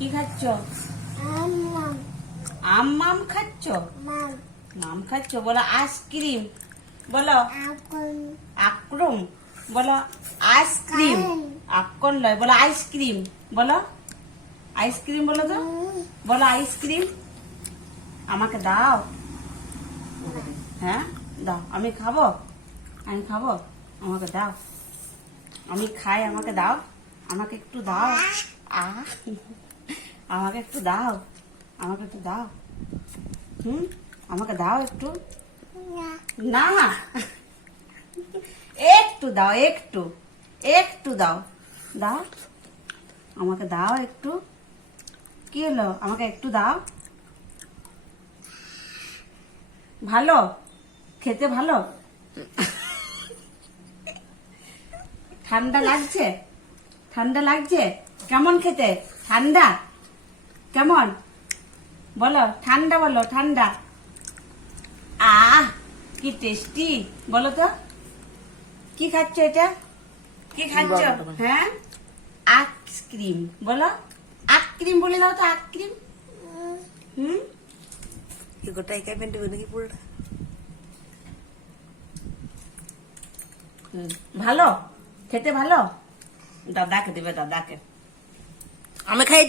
কি খাচ্ছ? আম মাম খাচ্ছ? মাম খাচ্ছ? বলো আইসক্রিম। বলো আক্রম। বলো আইসক্রিম। আকন লয়, বলো আইসক্রিম। বলো আইসক্রিম। বলো তো, বলো আইসক্রিম। আমাকে দাও। হ্যাঁ দাও, আমি খাবো। আমি খাবো, আমাকে দাও। আমি খাই, আমাকে দাও। আমাকে একটু দাও। আমাকে একটু দাও। আমাকে একটু দাও। আমাকে দাও একটু। না, একটু দাও, একটু একটু দাও। দাও, আমাকে দাও একটু। কি হলো? আমাকে একটু দাও। ভালো খেতে, ভালো। ঠান্ডা লাগছে? ঠান্ডা লাগছে? কেমন খেতে? ঠান্ডা কেমন? বলো ঠান্ডা, বলো ঠান্ডা। কি টেস্টি। বলো তো, কি খাচ্ছ এটা? কি খাচ্ছ? হ্যাঁ আইসক্রিম। বলো আইসক্রিম বলে দাও তো, আইসক্রিম। গোটাই খাইবেন নাকি পুরোটা? ভালো খেতে, ভালো। দাদাকে দিবে, দাদাকে। আমি খাই